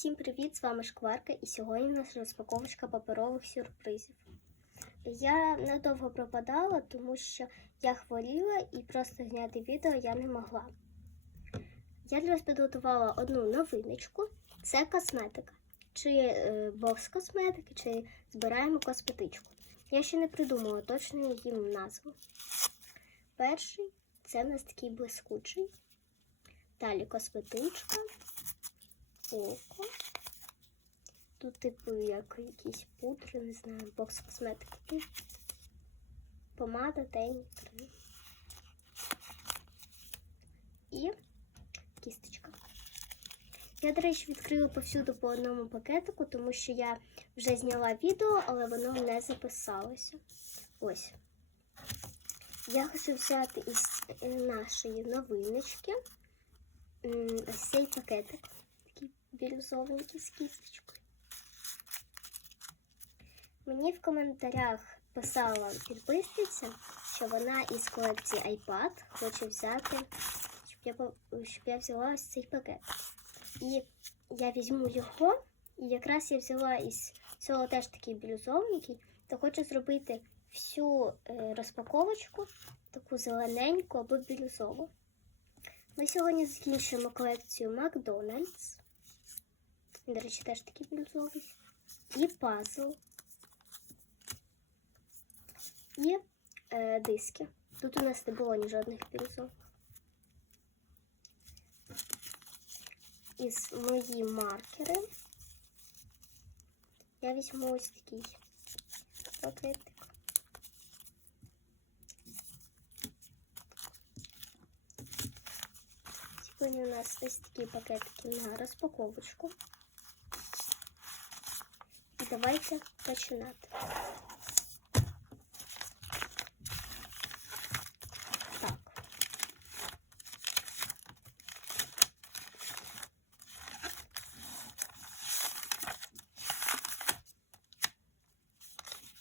Всім привіт! З вами Шкварка, і сьогодні у нас розпаковочка паперових сюрпризів. Я надовго пропадала, тому що я хворіла і просто зняти відео я не могла. Я для вас підготувала одну новиночку це косметика. Чи е, бокс косметики, чи збираємо косметичку. Я ще не придумала точно її назву. Перший це в нас такий блискучий. Далі косметичка око. Тут, типу, як якісь пудри, не знаю, бокс косметики. Помада, тень, крем. І кісточка. Я, до речі, відкрила повсюду по одному пакетику, тому що я вже зняла відео, але воно не записалося. Ось. Я хочу взяти із е, нашої новиночки ось цей пакетик бірюзовенький з кісточкою. Мені в коментарях писала підписниця, що вона із колекції iPad хоче взяти, щоб я, щоб я взяла ось цей пакет. І я візьму його, і якраз я взяла із цього теж такий бірюзовенький, то хочу зробити всю е, розпаковочку, таку зелененьку або бірюзову. Ми сьогодні закінчуємо колекцію Макдональдс. До речі, теж такий бірюзовий. І пазл. І е, диски. Тут у нас не було ні жодних бірюзових. Із мої маркери. Я візьму ось такий пакетик. Сьогодні у нас ось такі пакетики на розпаковочку. Давайте починати.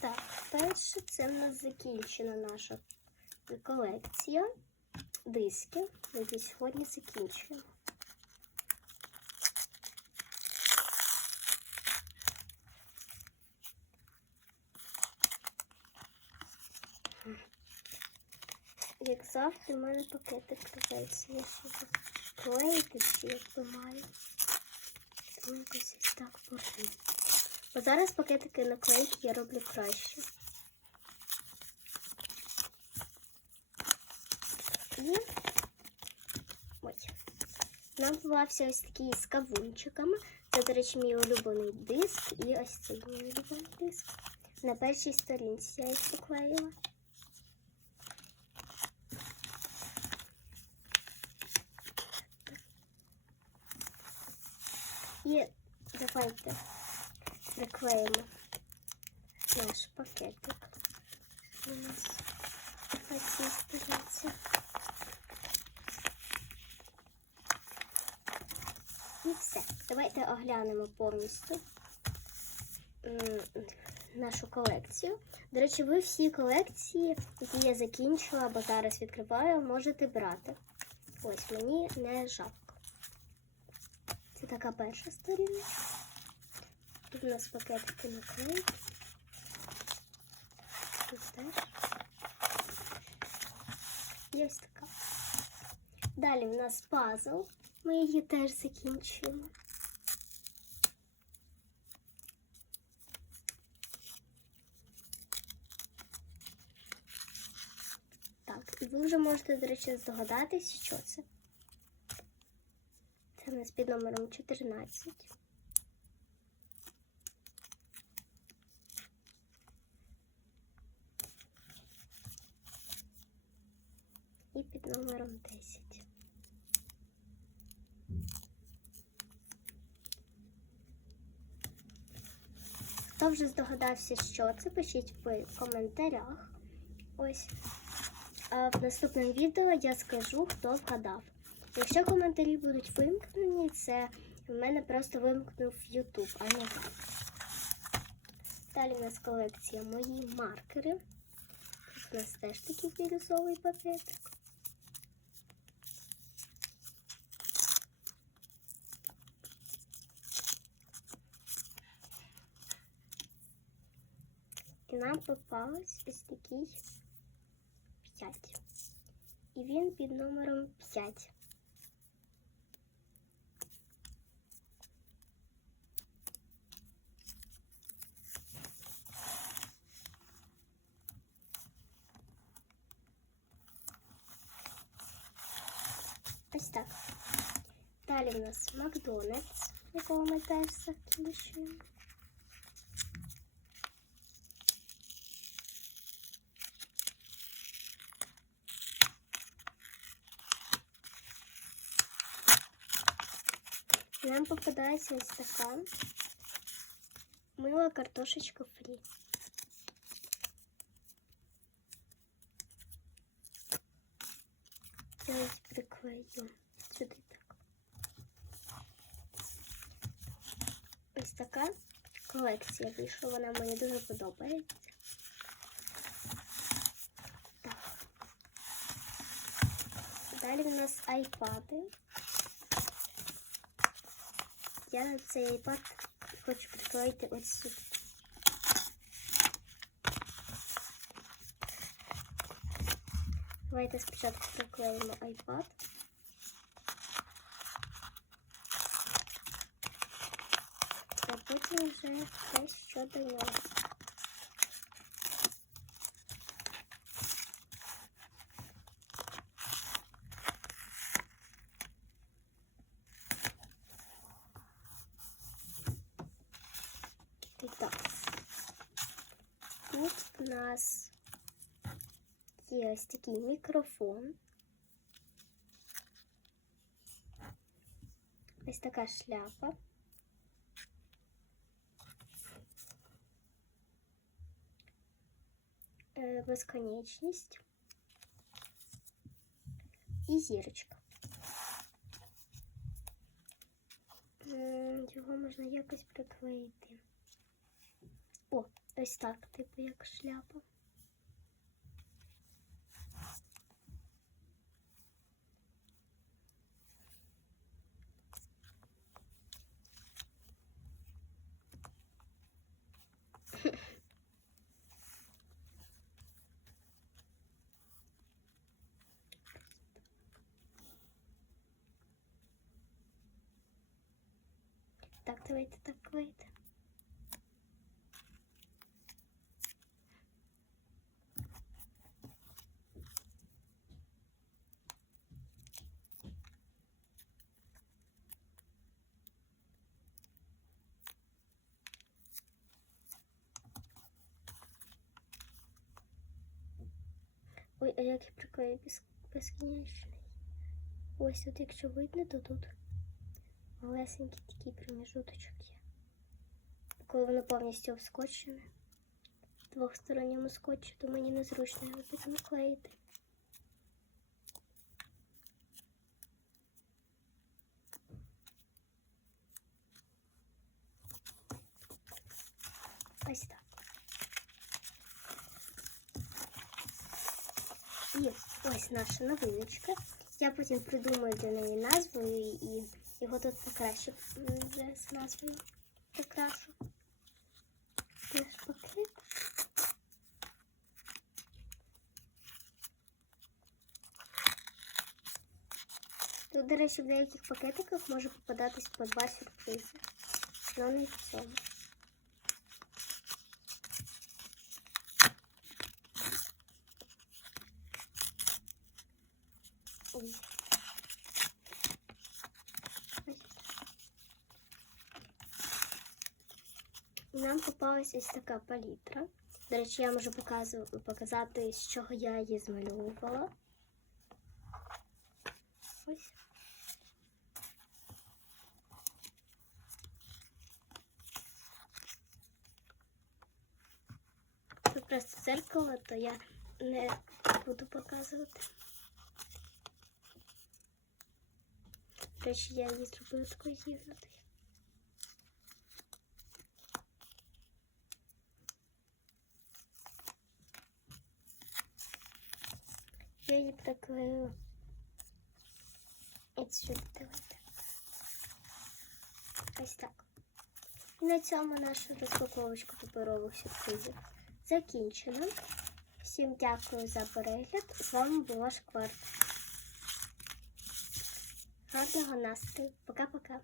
Так. Перше це в нас закінчена наша колекція дисків, які сьогодні закінчуємо. Як завжди, в мене пакетик рветься. Я ще клеїти чи як би маю. Тому якось ось так порву. Бо зараз пакетики наклейки я роблю краще. І ось. Нам попався ось такий з кавунчиками. Це, до речі, мій улюблений диск і ось цей мій улюблений диск. На першій сторінці я їх поклеїла. І давайте приклеїмо наш пакетик. У нас на цій. І все. Давайте оглянемо повністю нашу колекцію. До речі, ви всі колекції, які я закінчила або зараз відкриваю, можете брати. Ось мені не жалко. Це така перша сторіночка. Тут у нас пакетики наклейки. Тут теж. І ось така. Далі в нас пазл. Ми її теж закінчуємо. Так, і ви вже можете, до речі, здогадатись, що це. Це у нас під номером 14. І під номером 10. Хто вже здогадався, що це, пишіть в коментарях. Ось. А в наступному відео я скажу, хто вгадав. Якщо коментарі будуть вимкнені, це в мене просто вимкнув YouTube, а не так. Далі у нас колекція мої маркери. Тут у нас теж такий бірюзовий пакетик. І нам попалось ось такий 5. І він під номером 5. Далі в нас Макдональдс, якого ми теж закінчуємо. Нам попадається ось така мила картошечка фрі. Я ось приклею сюди Ось така колекція вийшла, вона мені дуже подобається. Далі в нас айпади. Я цей айпад хочу приклеїти ось сюди. Давайте спочатку приклеїмо iPad. потім вже те, що до нього. І так. Тут у нас є ось такий мікрофон. Ось така шляпа. Безконечність. І зірочка. Його можна якось приклеїти. О, ось так, типу як шляпа. Так, давайте так клеїти. Ой, а як я без, безкінечний? Ось тут, якщо видно, то тут малесенький такий проміжуточок є. Коли воно повністю обскочене двохсторонньому скотчі, то мені незручно його потім клеїти. Ось так. І ось наша новиночка. Я потім придумаю для неї назву і, його тут покраще вже з назвою прикрашу. Наш пакет. Тут, до речі, в деяких пакетиках може попадатись по два сюрпризи. Але не в цьому. Ой. Ось. Нам ось така палітра. До речі, я можу показати, з чого я її змальовувала. Ось. Тут просто зеркало, то я не буду показувати. До речі, я її зробила такою зігнутою. Її приклею і сюди давайте. Ось так. На цьому наша розпаковочка паперових сюрпризів закінчено. Всім дякую за перегляд. З вами була Шкварка. Гарного настрою. Пока-пока.